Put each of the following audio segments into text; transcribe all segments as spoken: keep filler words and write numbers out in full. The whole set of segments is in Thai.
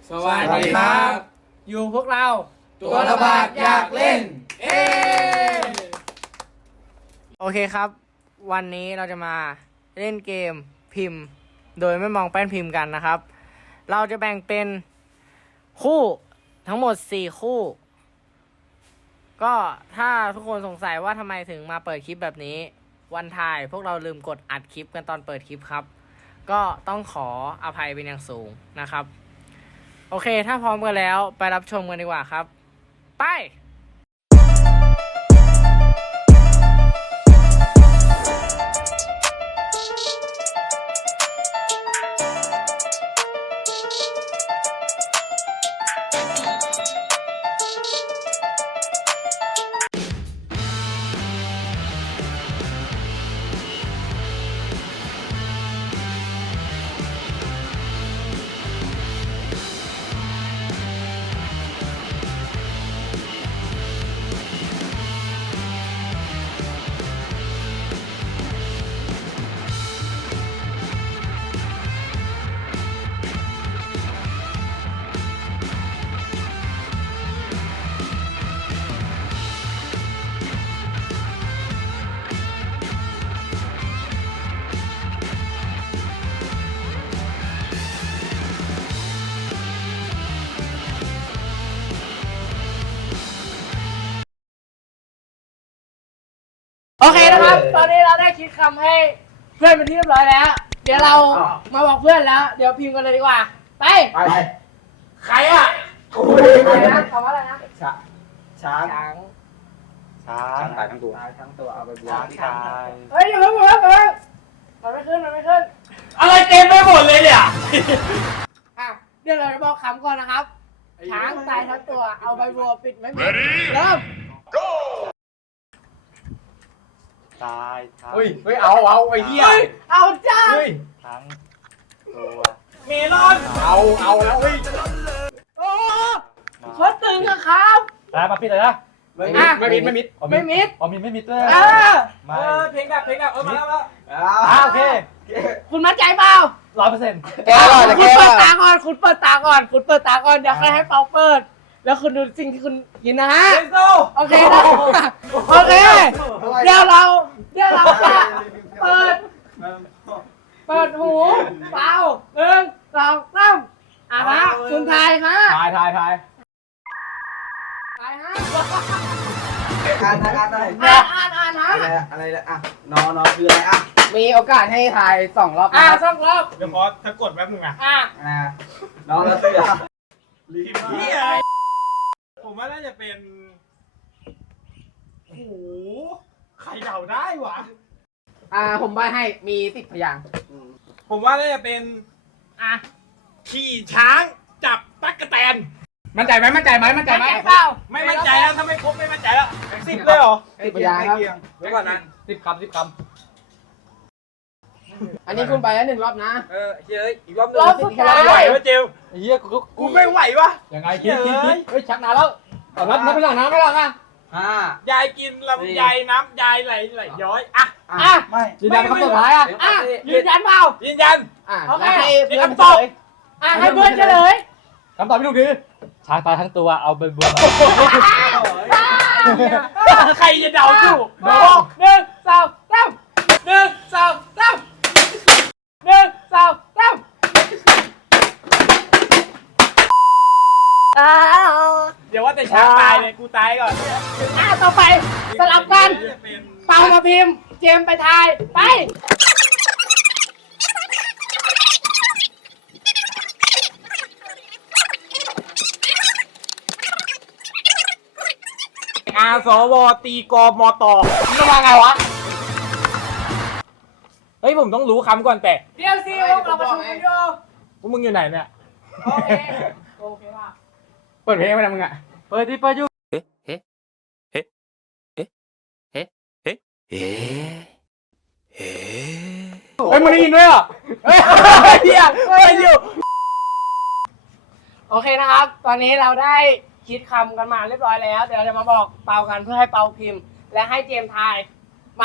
สวัสดีครับอยู่พวกเราตัวระบาดอยากเล่น เอโอเคครับ วันนี้เราจะมาเล่นเกมพิมพ์ โดยไม่มองแป้นพิมพ์กันนะครับ เราจะแบ่งเป็นคู่ทั้งหมดสี่คู่ ก็ถ้าทุกคนสงสัยว่าทำไมถึงมาเปิดคลิปแบบนี้ วันถ่ายพวกเราลืมกดอัดคลิปกันตอนเปิดคลิปครับ ก็ต้องขออภัยเป็นอย่างสูงนะครับ โอเคถ้าพร้อมกันแล้วไปรับชมกันดีกว่าครับ ไป โอเคนะครับ ตอนนี้เราได้คิดคำให้เพื่อนเป็นที่เรียบร้อยแล้ว เดี๋ยวเรามาบอกเพื่อนแล้ว เดี๋ยวพิมพ์กันเลยดีกว่า ไปไป ใครอ่ะกูเองอะไรนะคำว่าอะไรนะช้าช้างช้างช้างตายทั้งตัวตายทั้งตัวเอาไปบวชตายเฮ้ยอย่าเพิ่งอย่าเพิ่งมันไม่ขึ้นมันไม่ขึ้นอะไรเต็มไปหมดเลยเนี่ยอ่ะเดี๋ยวเราจะบอกคำก่อนนะครับ ช้างตายทั้งตัว เอาใบบัวปิดไม่หมดเริ่มตายทั้งเฮ้ยเฮ้ยเอาเอาไอ้เหี้ยเฮ้ยเอาจ้าเฮ้ยทั้งตัวเมลอนเอาเอาแล้วเฮ้ยโอ้โคตรตึงอะครับตายมาปิดเลยนะไม่อ่ะมิดไม่มิดไม่มิดอ๋อมีไม่มิดเลยเออไม่เพลงดับเพลงดับเออมาแล้วอ่าโอเคคุณมั่นใจเปล่าร้อยเปอร์เซ็นต์แกอร่อยคุณเปิดตาก่อน คุณเปิดตาก่อน คุณเปิดตาก่อน เดี๋ยวใครให้เปาเปิด แล้วคุณดูสิ่งที่คุณกินนะฮะ โอเคนะโอเค เดี๋ยวเรา เดี๋ยวเราจะเปิด เปิดหูเปล่าหนึ่งสองสามอ่ะฮะคุณทายฮะถ่ายถ่ายถ่ายทายฮะอ่านอ่านได้อ่านอ่านอ่านฮะอะไรอะไรอ่ะนอนอนคืออะไรอ่ะมีโอกาสให้ทายสองรอบอ่านะครับสองรอบเดี๋ยวขอถ้ากดแป๊บนึงอ่ะอ่ะอ่าน้องแล้วเสือรีบเฮียผมว่าน่าจะเป็นโอ้โหใครเดาได้วะอ่าผมใบให้มีสิบพยางค์ผมว่าน่าจะเป็นอ่ะขี่ช้างจับตั๊กแตนมั่นใจไหมมั่นใจไหมมั่นใจไหมใจเปล่าไม่มั่นใจแล้วถ้าไม่ครบไม่มั่นใจแล้วสิบเลยเหรอสิบพยางค์ครับไว้ก่อนนะสิบคำสิบคอันนี้คุณไปแล้วหนึ่งรอบนะำเออเฮ้ยอีกรอบนึงรอบสุดท้ายไหววะเจลเฮียกูกูไม่ไหววะยังไงคิดคิดคิดเฮ้ยชักนานแล้วเอานับนับไปหลังนะไม่หลังอ่ะห้ายายกินลำไยน้ำยายไหลไหลย้อยอ่ะอ่ะไม่ยืนยันเป็นคำสุดท้ายอ่ะอ่ะยืนยันเปล่ายืนยันอ่าโอเคแล้วให้เพื่อนเดี๋ยวคำตอบเฉลยอ่ะให้เพื่อนเฉลยคำตอบไม่ถูกดีช้างตายทั้งตัวเอาเป็นบัวใครจะเดาถูกหนึ่งสองสามหนึ่งสองสามหนึ่งสองสามอ่าเดี๋ยวว่าแต่ช้างตายเลยกูตายก่อนอ่ะต่อไปสลับกันเป็นเปามาพิมพ์ เจมส์ไปทาย ไปอาสวตีกมตมึงมาไงวะเฮ้ยผมต้องรู้คำก่อนแต่เดี๋ยวสิพวกเราประชุมกันอยู่พวกมึงอยู่ไหนเนี่ยโอเค โอเคป่ะเปิดเพลงไปนะมึงอ่ะเปิดที่เปิดอยู่เอ๊ะเอ๊ะเอ๊ะเอ๊ะเอ๊ะเอ๊ะเอ๊ะเอ๊ะเฮ้ยมึงได้ยินด้วยเหรอเฮ้ยเฮียเฮ้ยอยู่โอเคนะครับ ตอนนี้เราได้คิดคำกันมาเรียบร้อยแล้ว เดี๋ยวเราจะมาบอกเปากันเพื่อให้เปาพิมพ์ และให้เจมส์ทาย มา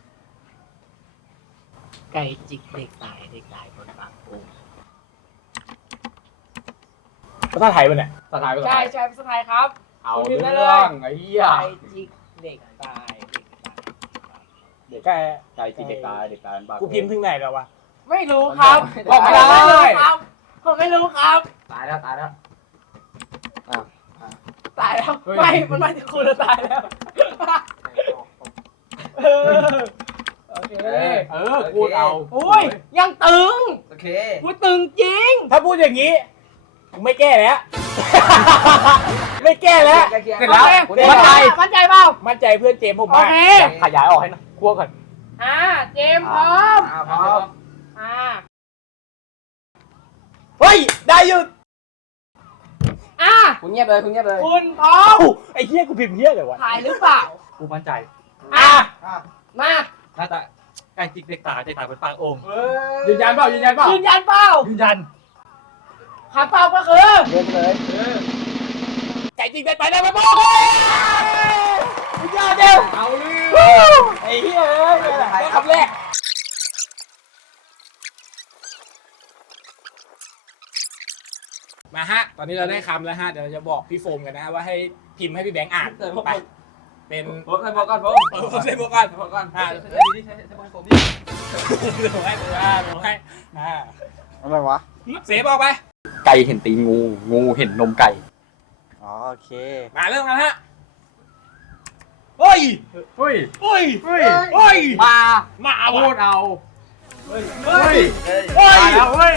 ไก่จิกเด็กตายเด็กตายบนปากโป่งภาษาไทยป่ะเนี่ยสไตล์ใช่ใช่ภาษาไทยครับเอาคุณพิมพ์ได้เรื่เลยองไอ้เหี้ยไก่จิกเด็กตายเด็กตายเด็กแกใจจิตเด็กตายเด็กตายบ้ากูพิมพ์ถึงไหนแล้ววะไม่รู้ครับบอกไม่ได้ผมไม่รู้ครับผมไม่รู้ครับตายแล้วตายแล้วตายแล้วเฮ้ยไม่มันไม่ถึงคุณแล้วตายแล้วเออโอเคเออพูดเอาอุ้ยยังตึงโอเคพูดตึงจริงถ้าพูดอย่างนี้กูไม่แก้แล้ว ไม่แก้แล้วใกล้เคียงเสร็จแล้วโอเคมั่นใจมั่นใจเปล่ามั่นใจเพื่อนเจมส์ผมโอมากเคขยายออกให้หนะคั่วก่อนอ่าเจมส์พร้อมอ่าพร้อมอ่าเฮ้ยได้อยู่อ่าคุณเงียบเลยคุณเงียบเลยคุณพร้อเอ้าม ไอ้เหี้ยกูพิมพ์เหี้ยเลยวะถ่ายหรือเปล่ากูมั่นใจอ่ะอ่ะมาน่าจะใกล้จิกเด็กตายใจตายเป็นปางองค์เฮ้ยืนยันเปล่ายืนยันเปล่ายืนยันเปล่ายืนยันคำตอบก็คือเดินเลยใจจริงได้ไปได้ไหมบอกเลยสุดยอดเดียวเอาเรื่องไอ้เหี้ยเอ้ยนี่แหละคำแรกมาฮะ ตอนนี้เราได้คำแล้วฮะ เดี๋ยวเราจะบอกพี่โฟมกันนะฮะว่าให้พิมพ์ให้พี่แบงค์อ่านไป เป็นผมใส่หมวกก่อนผมเออใส่หมวกก่อนใส่หมวกก่อนอ่าใส่ดีๆใส่ใส่หมวกผมดิเดี๋ยวให้เดี๋ยวให้เดี๋ยวให้อ่าอะไรวะเสฟบอกไปไก่เห็นตีนงู งูเห็นนมไก่อ๋อโอเคมาเริ่มกันฮะเฮ้ยเฮ้ยเฮ้ยเฮ้ยเฮ้ยมามาพูว่ะดเอาเฮ้ยเฮ้ยเฮ้ยเฮ้ยตายแล้วเฮ้ย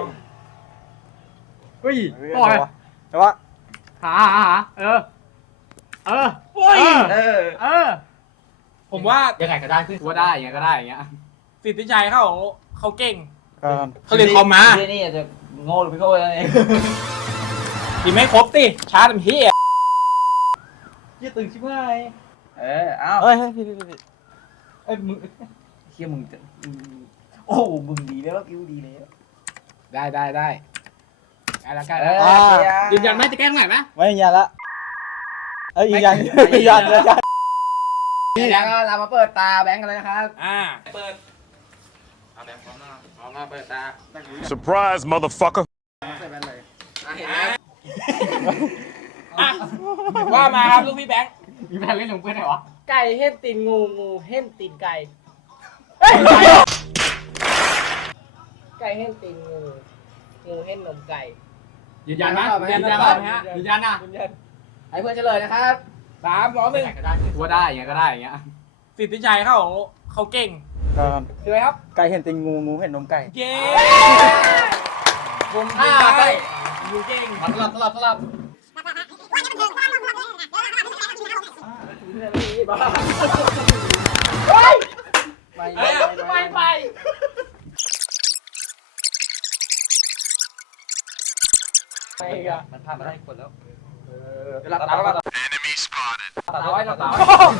เฮ้ยเฮ้ยปล่อยแต่ว่าหาหาหาเออ เออเฮ้ยเออเออผมว่ายังไงก็ได้ขึ้นว่าได้ยังไงก็ได้อย่างเงี้ยสิทธิชัยเขาเขาเก่งครับเขาเรียนคอมมาที่นี่อาจจะโง่หรือไม่โง่นั่นเองทีไม่ครบสิช้าทำเฮียยี่ตึงชิบหายเออเอ้าเฮ้ยเฮ้ยพี่พี่พี่เอ้ยมึงเฮียมึงจะมึงโอ้มึงดีแล้วกิ้วดีแล้วได้ได้ได้ได้แล้วกันเอแล้วอยืนยันไหมจะแก้ตรงไหนไหมไม่ยืนยันละเอ้ยยืนยันยืนยันยืนยันแล้วก็เรามาเปิดตาแบงค์กันเลยนะครับอ่าเปิดเอาแบงค์พร้อมหน้าพร้อมหน้าเปิดตา Surprise, motherfucker. ใส่แบงค์เลยอ่ะเห็นไหมอ่ะว่ามาครับลูกพี่แบงค์มีแพนเล่นลงเพื่อนไหนวะไก่เห็นตีนงูงูเห็นตีนไก่ไก่เห็นตีนงูงูเห็นนมไก่ยืนยันนะยืยืนนยัยันนนะนะยืนยันนะยืนยันให้เพื่อนเฉลยนะครับสามสองหนึ่งก็ได้ว่าได้อย่างเงี้ยก็ได้อย่างเงี้ยสิทธิชัยเขาเขาเก่งครับใช่ไหมครับไก่เห็นติงงูงูเห็นนมไก่เย้ผมทำได้อยู่เก่งสลับสลับสลับเฮ้ยไม่เอ้ยไปไปไปอีกอ่ะมันพามาได้คนแล้วหลับตาแล้วก็ Enemy spotted. ตาไว้หลับตา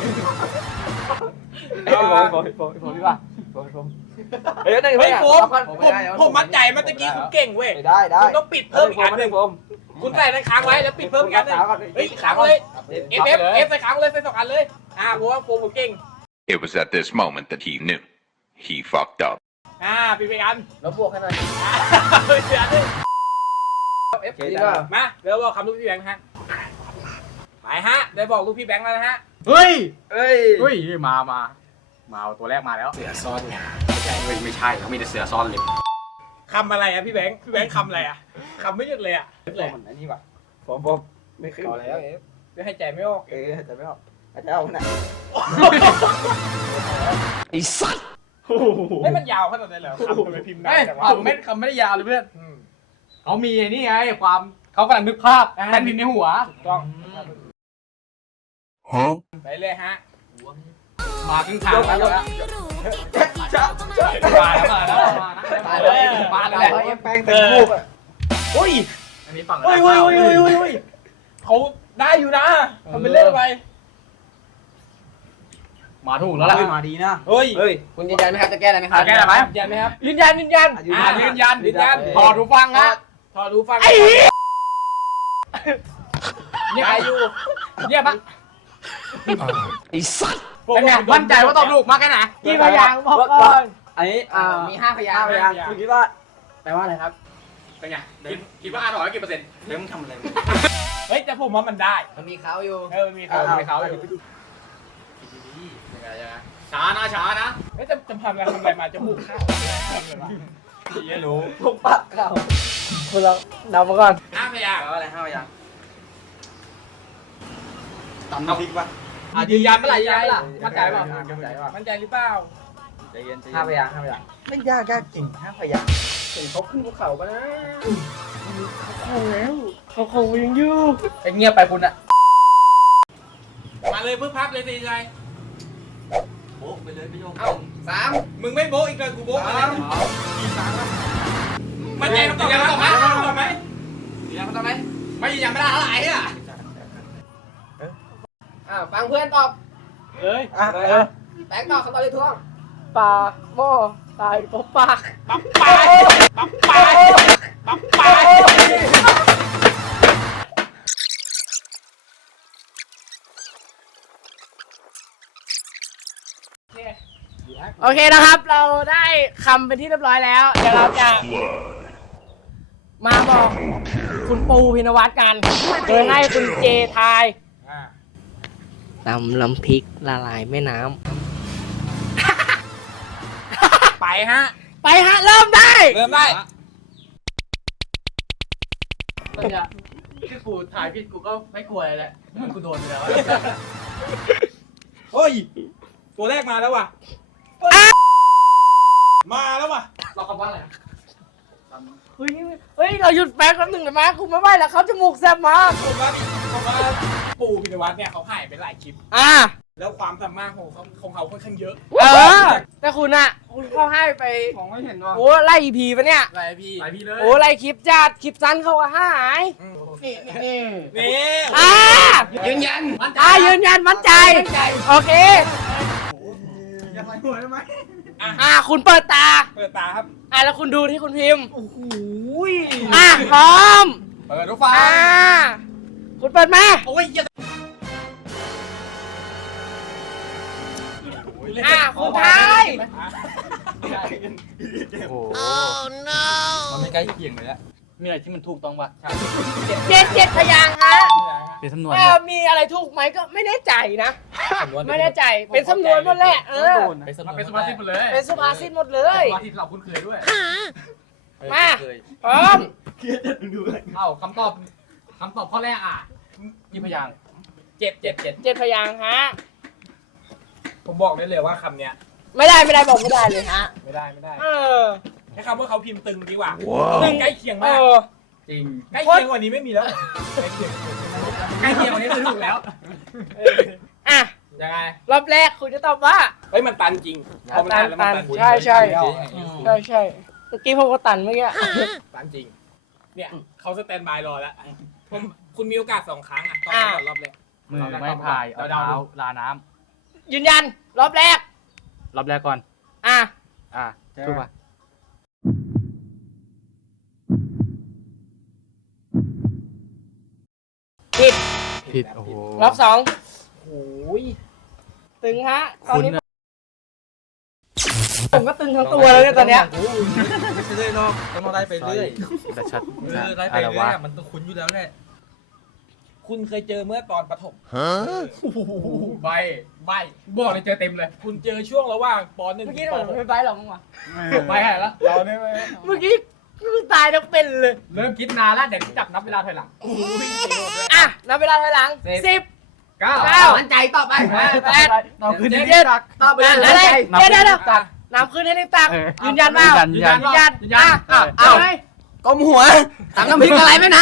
เฮ้ยผมผมผมผมพี่ป่ะผมผมเฮ้ยนั่นเฮ้ยผมผมไม่ได้ผมมั่นใจเมื่อตะกี้คุณเก่งเว้ยได้ได้คุณต้องปิดเพิ่มอีกอันหนึ่งผมคุณใส่ในค้างไว้แล้วปิดเพิ่มอีกอันหนึ่งเฮ้ยค้างเลย เอฟเอฟเอฟใส่ค้างเลยใส่สองอันเลย อ่าเพราะว่าผมผมเก่ง It was at this moment that he knew. He fucked up. อ่าปิดไปอันแล้วบวกให้หน่อยอ่าปิดไปอันหนึงเอฟดีป่ะมาเดี๋ยวบอกคำลูกพี่แบงค์ฮะไปฮะได้บอกลูกพี่แบงค์แล้วนะฮะเฮ้ยเฮ้ยเฮ้ยมามามาเอาตัวแรกมาแล้วเสือซ่อนไงไม่ใช่เฮ้ยไม่ใช่เขามีแต่เสือซ่อนเลยคำอะไรอ่ะพี่แบงค์พี่แบงค์คำอะไรอ่ะคำไม่หยุดเลยอ่ะเลยมันอันนี้ป่ะผมผมไม่ขึ้นเอาแล้วเอฟไม่ให้ใจไม่ออกเออแต่ไม่ออกอาจจะเอาไหนไอ้สัตว์ไม่มันยาวขนาดนั้นเหรอคำทำไมพิมพ์นานเฮ้ยจังวะคำไม่คำไม่ได้ยาวเลยเพื่อนอืมเขามีไอ้นี่ไงความเขากำลังนึกภาพแทนพิมพ์ในหัวต้อง Huh? ไปเลยฮะมาครึ่งทางแล้วแล้วจ้าจ้ามาแล้วมาแล้วมาแล้วมาแล้วมาแล้วเอฟแป้งเป็นรูปอ่ะโอ้ยอันนี้ฝั่งโอ้ยโอ้ยโอ้ยโอ้ยโอ้ยโอ้ยเขาได้อยู่นะทำเป็นเล่นไปมาถูกแล้วล่ะมาดีนะเฮ้ยเฮ้ยคุณยืนยันไหมครับจะแก้อะไรไหมครับแก้ได้ไหมยืนยันไหมครับยืนยันยืนยันยืนอ่ายันยืนยันยืนยันพอดูฟังฮะถอดหูฟังไอ้เหี้ยเนี่ยอยู่เนี่ยปะไอ้สัตว์เป็นไงมั่นใจว่าตอบถูกมากแค่ไหนกี่พยางค์บอกก่อนอันนี้อ่าอ่ามีห้าพยางค์ห้าพยางค์คุณคิดว่าแปลว่าอะไรครับเป็นไงคิดคิดว่าอ่านออกแล้วกี่เปอร์เซ็นต์เดี๋ยวมึงทำอะไรเฮ้ยแต่ผมว่ามันได้มันมีเขาอยู่เออมันมีเขามันมีเขาอยู่ยังไงยังไงช้านะช้านะเฮ้ยจะจะทำอะไรทำอะไรมาจะบุกข้าวทำอะไรมาไม่รู้พวกปากเขาคุณลองเดามาก่อนห้ามพยางแล้วอะไรห้าอย่างตำน้ำพริกป่ะอ่ะยืนยันเมื่อไหร่ยืนยันเมื่อไหร่มั่นใจเปล่ามั่นใจป่ะมั่นใจหรือเปล่าใจเย็นใจเย็นห้าพยางค์ห้าพยางค์ไม่ยากยากจริงห้าพยางเห็นเขาขึ้นภูเขาปะนะเขาแล้วเขาคงยังอยู่ไอ้เงียบไปคุณอะมาเลยพึ่งพับเลยสิใจโบ๊ะไปเลยพี่โยงเอ้าสามมึงไม่โบ๊ะอีกเลยกูโบ๊ะอะไรมั่นใจคำตอบไหมตอบไหมตอบไหมยืนยันมาตอนไหนไม่ยืนยันไม่ได้เท่าไหร่อ่ะอ่าฟังเพื่อนตอบเอ้ยอ่ะเออแบงค์ตอบคำตอบที่ถูกต้องปลาหม้อตายเพราะปากปั๊บไปปั๊บไปปั๊บไปโอเคนะครับ เราได้คำเป็นที่เรียบร้อยแล้ว เดี๋ยวเราจะ มาบอกคุณปูพินวัตกัน โดยให้คุณเจทายตำลำพริกละลายแม่น้ำไปฮะไปฮะ เริ่มได้เริ่มได้ที่กูถ่ายพี่กูก็ไม่กลัวอะไรแหละมันกูโดนไปแล้วเฮ้ยตัวแรกมาแล้วว่ะมาแล้วว่ะเราคำว่าอะไรเฮ้ยเฮ้ย เราหยุดแป๊บนึงได้ไหมกูไม่ไหวแล้วเขาจมูกแซ่บมากผมว่าผมว่าปู่พินวัตเนี่ยเขาหายไปหลายคลิปอ่าแล้วความสามารถของเขาของเขาค่อนข้างเยอะเออ แต่คุณอะคุณเข้าให้ไปของไม่เห็นว่าโอ้ไล่อีพีปะเนี่ยอะไรพี่ถ่ายพี่เลยโอ้ไล่คลิปจัดคลิปสั้นเขาก็หายนี่นี่นี่อ่ายืนยันมั่นใจอ่ายืนยันมั่นใจ โอเคอย่าใส่หัวได้ไหมอ่า คุณเปิดตาเปิดตาครับอ่าแล้วคุณดูที่คุณพิมพ์โอ้โหอ่าพร้อมเปิดทุกฟ้าอ่า คุณเปิดมาโอ้ยอย่าอ่า คุณทายโอ้โหมันไม่ใกล้เคียงเลยละมีอะไรที่มันถูกต้องปะเจ็ดเจ็ดพยางค์ฮะเป็นสำนวนเออมีอะไรถูกไหมก็ไม่แน่ใจนะ ไม่แน่ใจ เป็นสำนวนหมดแหละ เออมันเป็นสมาธิหมดเลยเป็นสุภาษิตหมดเลยสมาธิเราคุ้นเคยด้วยมาพร้อมเอ้าคำตอบคำตอบข้อแรกอ่ะยี่พยางค์เจ็ดเจ็ดเจ็ดเจ็ดพยางค์ฮะผมบอกได้เลยว่าคำเนี้ยไม่ได้ไม่ได้บอกไม่ได้เลยฮะไม่ได้ไม่ได้เออใช้คำว่าเขาพิมพ์ตึงดีกว่าตึงใกล้เคียงเอมากอจริงใกล้เคียงกว่านี้ไม่มีแล้วใกล้เคียงกว่านี้คือถูกแล้วอ่ะยังไงรอบแรกคุณจะตอบว่าเฮ้ยมันตันจริงพอมันตันแล้วมันตันใช่ใช่ ใช่ใช่เมื่อกี้ผมก็ตันเมื่อกี้ตันจริง เนี่ยเขาสแตนบายรอแล้วผมคุณมีโอกาสสองครั้งอ่ะตอบก่อนรอบแรกมือไม่พายเอาเท้าลาน้ยืนยัน รอบแรกำรอบแรกก่อนอ่ะอ่ะถูกป่ะผิดผิดโอ้โหรอบสองโอ้ยตึงฮะ ตอนนี้ผมก็ตึงทั้งตัวแล้วเนี่ยตอนเนี้ยไม่ใช่เรื่อยนอกต้องไล่ไปเรื่อยแต่ชัดเออไล่ไปเรื่อยๆมันต้องคุ้นอยู่แล้วแหละคุณเคยเจอเมื่อตอนประถมใบใบบอกเลยเจอเต็มเลยคุณเจอช่วงระหว่างปหนึ่งเมื่อกี้ถึงผปมหกไม่ไปหรอกมึงวะใบให้แล้วเราเนี่ยไหมเมื่อกี้กูตายทั้งเป็นเลยเริ่มคิดนานแล้วเดี๋ยวจับนับเวลาถอยหลังอ่ะ นับเวลาถอยหลังสิบเก้าเก้ามั่นใจต่อไปแปดเราขึ้นเจ็ที่ดต่อไปอะไรเดี๋ยวเดี๋ยวเดี๋ยวน้ำขึ้นให้รีบตักยืนยันเปล่ายืนยันยืนยันยืนยันอ่ะเอาเลยกลมหัวตำน้ำพริกอะไรแม่น้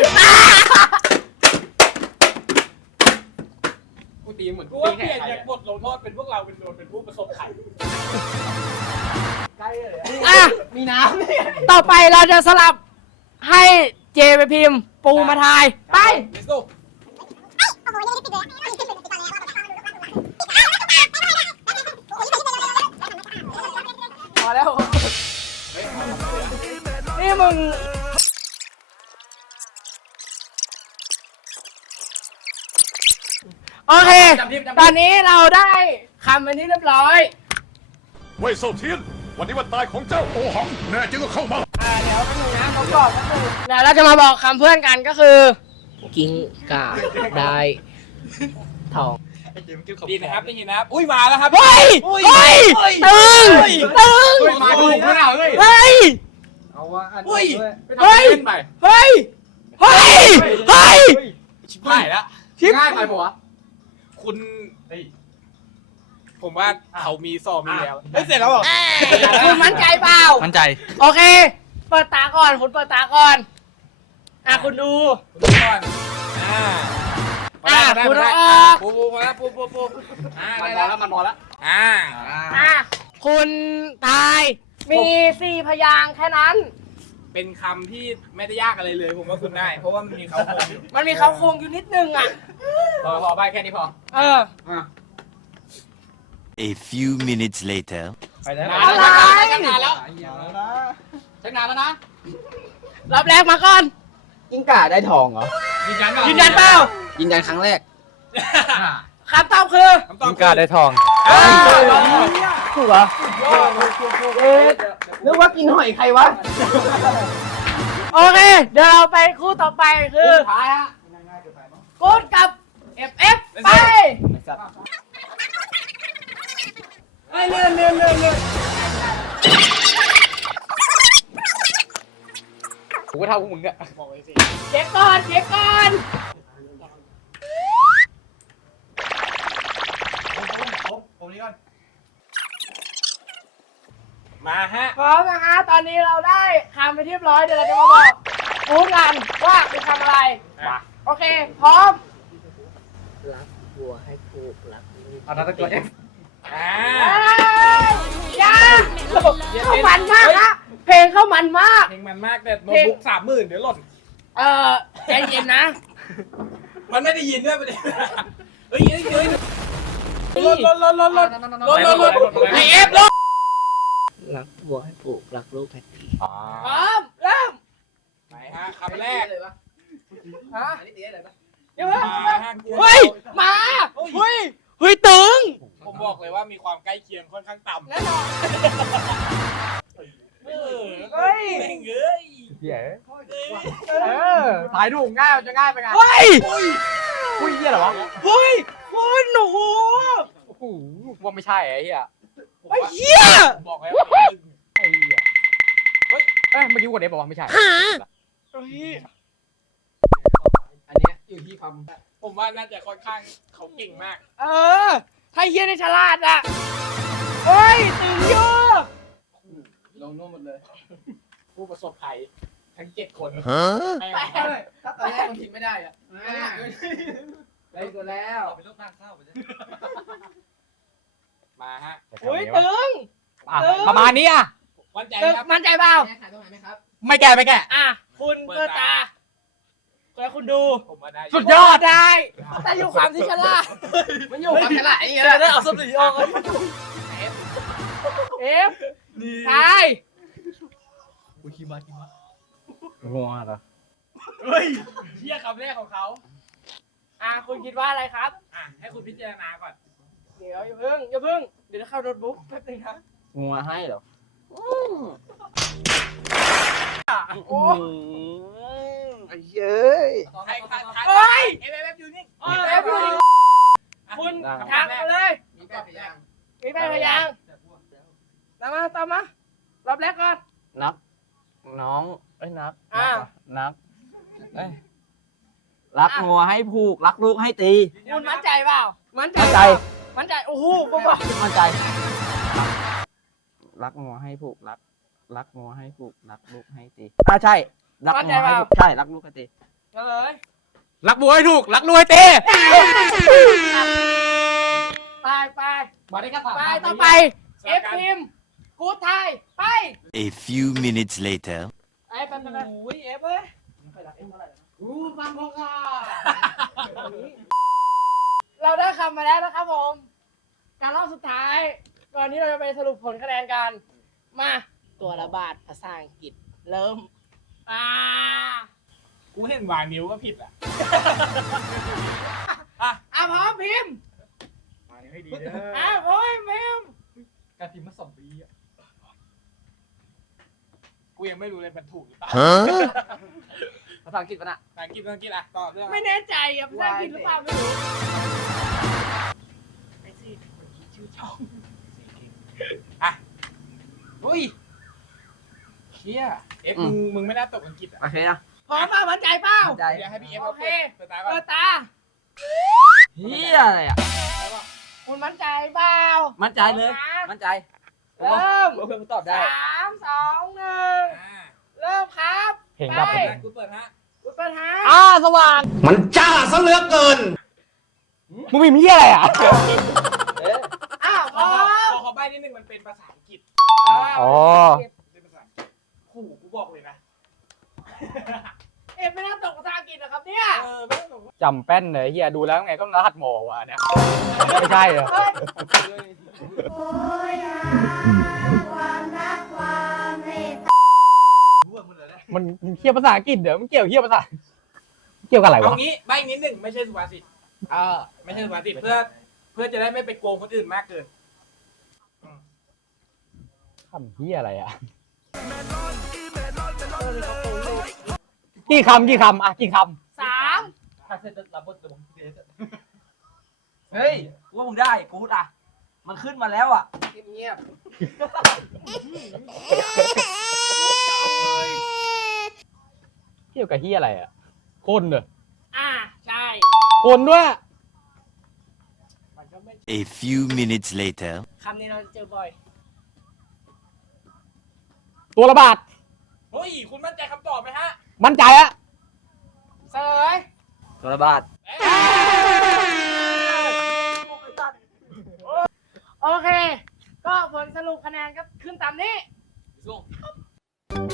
กูตีเหมือนกูกูว่าตีเปแข่ลี่ยนงจากบทลงโทษเป็นพวกเราเป็นโดนเป็นผู้ประสบภัยใกล้เลยอ่ะำมีน้ำต่อไปเราจะสลับให้เจไปพิมพ์ ปูมาทาย ไป let's go พอแล้ว นี่มึง โอเค ตอนนี้เราได้คำเป็นที่เรียบร้อยเว่ยเซาเทียน วันนี้วันตายของเจ้าโอหัง แน่จริงก็เข้ามาอ่าเดี๋ยวแป๊บนึงนะประกอบก็คือเดี๋ยวเราจะมาบอกคำเพื่อนกันก็คือ กิ้งก่าได้ทองดีนะครับได้ยินนะครับอุ้ยมาแล้วครับเฮ้ยเฮ้ยตึงตึงเฮ้ยมาถูกขนาดเลยเฮ้ยเอาว่าอันอุ้ยด้วยไปทำอะไรเล่นไปเฮ้ยเฮ้ยเฮ้ยชิบหายแล้วชิปง่ายไปปะวะคุณผมว่าเขามีซอมีแล้วเฮ้ยเสร็จแล้วเหรอคุณมั่นใจเปล่ามั่นใจโอเค เปิดตาก่อนคุณเปิดตาก่อนอ่ะคุณดูคุณดูก่อนอ่าอ่ะมาได้คุณมาได้เอาออกปูปูมาแล้วปูปูปูอ่ามัได้นพอแล้แล้ว วมันพอแล้วอ่าอ่ะคุณทายมีสี่พยางค์แค่นั้นเป็นคำที่ไม่ได้ยากอะไรเลย ผมว่าคุณได้ เพราะว่ามันมีคำคมอยู่มันมีเขาโครงอยู่นิดนึงอ่ะพอพอไปแค่นี้พอเออ A few minutes later. ไปแล้วนานแล้วใช้นานแล้วเอาแล้วนะใช้นานแล้วนะรอบแรกมาก่อนกิ้งก่าได้ทองเหรอยืนยันเปล่ายืนยันเปล่ายืนยันครั้งแรกคำตอบคือคำตอบกิ้งก่าได้ทองอ่าถูกเหรอเอ๊ะนึกว่ากินหอยใครวะโอเค เดี๋ยวเราไปคู่ต่อไปคือท้ายฮะกูดกับ เอฟ เอฟ ไปไอ้เลื่อนเลื่อนเลื่อนเลื่อนกูก็เท่าพวกมึงอะบอกไว้สิเช็คก่อนเช็คก่อนผมนี้ก่อนมาฮะพร้อมนะฮะตอนนี้เราได้คำไปเรียบร้อยเดี๋ยวเราจะมาบอกกูดกันว่าเป็นคำอะไรมาโอเค พร้อมรักบัวให้ผูกรักเอาถ้าตัวเอฟอ่ายาเข้ามันมากฮะเพลงเข้ามันมากเพลงมันมากแต่โน้ตบุ๊กสามหมื่นเดี๋ยวหล่นเออใจเย็นนะมันไม่ได้ยินด้วยประเด็นเฮ้ยเฮ้ยเฮ้ยลดลดลดลดลดลดลดลดไอเอฟลดรักบัวให้ผูกรักลูกให้ตีอ๋อพร้อมเริ่มไหนฮะคำแรกฮะอันนี้ตีอะไรปะเดี๋ยวเพิ่งมาฮะเฮ้ยมาเฮ้ยเฮ้ยตึงผมบอกเลยว่ามีความใกล้เคียงค่อนข้างต่ำแน่นอนเออเฮ้ยแม่งเอ้ยเหี้ยเออถ่ายถูกง่ายมันจะง่ายไปไงเฮ้ยอุ้ยเหี้ยเหรอวะเฮ้ยคุณโอ้โหโอ้โหว่าไม่ใช่ไอ้เหี้ยไอ้เหี้ยผมบอกแล้วว่าตึงไอ้เหี้ยเฮ้ยเอ้ยเมื่อกี้กดเอฟบอกว่าไม่ใช่เฮ้ยอันเนี้ยอยู่ที่คผมว่าน่าจะค่อนข้างเขาเก่งมากเออถ้าเฮียในฉลาดอ่ะเฮ้ยตึงเยอะำลงนู่นหมดเลยผู้ประสบภัยทั้งเจ็ดคน Huh? แม่งถ้าตอนแรกมันพิมพ์ไม่ได้อะได้ตัวแล้วเป็นลูกตั้งข้าวไปเลยมาฮะเฮ้ยตึงอ่ะประมาณนี้อ่ะมั่นใจตึงครับมั่นใจเปล่าแม่ขายตรงไหนไหมครับไม่แก่ไม่แก่อ่ะคุณเปิดตาแล้วคุณดูผมว่าได้สุดยอดได้แต่อยู่ความที่ฉลาดมันอยู่ความฉลาดอย่างเงี้ยได้เอาสติออกเลยเอฟใช่อุ้ยขี้มาขี้มางัวเหรอเฮ้ยเชี่ยคำแรกของเขาอ่ะคุณคิดว่าอะไรครับอ่ะให้คุณพิจารณาก่อนเดี๋ยวอย่าเพิ่งอย่าเพิ่งเดี๋ยวเข้าโน้ตบุ๊กแป๊บนึงครับงัวให้เหรอโอ้ไอ้เย้ยใครใครใครเฮ้ยเอฟเอฟอยู่นี่เอฟเอฟอยู่นี่คุณทักมาเลยมีแปดพยางค์มีแปดพยางค์ตามมาตามมารอบแรกก่อนนับ น้องเอ้ยนับอ่านับเอ้ยรักงัวให้ผูก รักลูกให้ตีคุณมั่นใจเปล่ามั่นใจมั่นใจมั่นใจโอ้โหผมบอกมั่นใจ รักงัวให้ผูก รัก รักงัวให้ผูก รักลูกให้ตีอ่าใช่ รักงัวให้ผูก ใช่ รักลูกให้ตีมาเลยรักบัวให้ถูก รักรวยเต้ไปไปมาได้แค่สามไปต่อไปเอฟพิมพ์กูไทยไป A few minutes later. ไอ้ไปไปไปโอ้ยเอฟเอ้ยอู้ฟังพวกอ่ะเราได้คำมาแล้วนะครับผม การรอบสุดท้าย ก่อนที่เราจะไปสรุปผลคะแนนกัน มา ตัวละบาทภาษาอังกฤษ เริ่ม อ่ากูเห็นวางนิ้วก็ผิดอ่ะอ่ะพร้อมพิมพ์วางนิ้วให้ดีเด้อ่ะอพร้อมพิมพ์การพิมพ์มาสองปีอะกูกูยังไม่รู้เลยมันถูกหรือเปล่าภาษาอังกฤษปะน่ะภาษาอังกฤษภาษาอังกฤษอ่ะต่อเรื่องไม่แน่ใจครับภาษาอังกฤษหรือเปล่าไม่รู้ไอซีชื่อช่องอ่ะอุ้ยเชี่ยเอฟมึงมึงไม่น่าตกอังกฤษอ่ะโอเคนะพร้อมป่ะมั่นใจเปล่ามั่นใจเดี๋ยวให้พี่เอฟโอเอาเคเปิดตาก่อเปินดตาเฮียอะไรอ่ะคุณมั่นใจเปล่ามั่นใจเลย มั่นใจเริ่มผมว่าเพื่อนกูตอบได้สามสองหนึ่งอ่าเริ่มครับเห็นไปกับกูเปิดฮะคุณประธานอ่าสว่างมันจ้าซะเหลือเกินมึงมีมีอะไรอ่ะอ้าวขพร้ออมขอขอใบนิดนึงมันเป็นภาษาอังกฤษอ๋อเป็นภาษาอังกฤษขู่กูบอกเลยนะเอ็มไม่น่าตกภาษาอังกฤษนะครับเนี่ยเออไม่ต้องบอกว่าจำแป้นเลยเฮียดูแล้วไงก็รหัสหมอว่ะเนี่ย ไม่ใช่เหรอเฮ้ยรู้ว่ามึงเลยนะมันมันเทียบภาษาอังกฤษเดี๋ยวมันเกี่ยวเทียบภาษา เกี่ยวกับอะไรเอาวะงี้ใบนิดหนึ่งไม่ใช่สุภาษิตเออไม่ใช่สุภาษิตเพื่อเพื่อจะได้ไม่ไปโกงคนอื่นมากเกินคำเฮียอะไรอ่ะ กี่คำกี่คำอ่ะกี่คสามถ้าเซ็ตรับบทจะผมเซ็ตำเฮ้ยกูว่ามึงได้กูอ่ะ มันขึ้นมาแล้วอ่ะเงียบเกี่ยวกับเฮียอะไรอ่ะ คนเหรอๆอ่าใช่คนด้วยมันก็ไม่ A few minutes later คำนี้เราเจอบ่อยตัวระบาดเฮ้ยคุณมั่นใจคำตอบไหมฮะมั่นใจอะเฉลยตัวระบาดโอเค ก็ผลสรุปคะแนนก็ขึ้นตามนี้ส่ง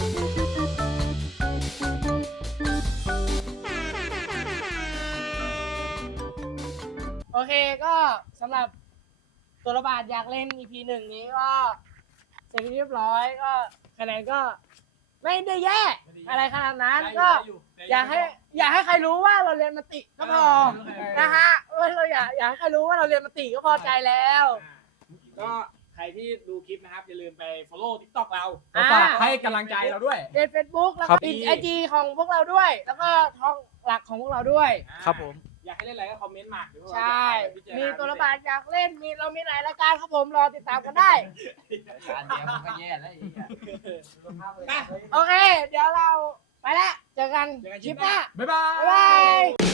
โอเคก็สำหรับตัวระบาดอยากเล่น อี พี หนึ่งนี้ก็เสร็จเรียบร้อยก็คะแนนก็ไม่ได้แย่อะไรขนาดนั้นก็ อยากให้อยากให้ใครรู้ว่าเราเรียนมัติก็พอนะฮะเออเราอยากอยากให้ใครรู้ว่าเราเรียนมัติก็พอใจแล้วก็ใครที่ดูคลิปนะครับ อย่าลืมไป follow TikTok เราอ่าฝากให้กำลังใจเราด้วยเฟซเฟซบุ๊กแล้วครัก็บปิดไอจีของพวกเราด้วย แล้วก็ท้องหลักของพวกเราด้วยครับผมอยากให้เล่นอะไรก็คอมเมนต์มาเดี๋ยวพวกเราใช่จะพิจาณามีตัวระบาดอยากเล่นมีเรามีหลายรายการครับผมรอติดตามกันได้การเดียวมันก็แย่แล้วไอ้เหี้ยไปโอเค เดี๋ยวเราไปละเจอกันเจอกันคคลิลิปปหหน้าน้าบ๊ายบายบ๊ายบาย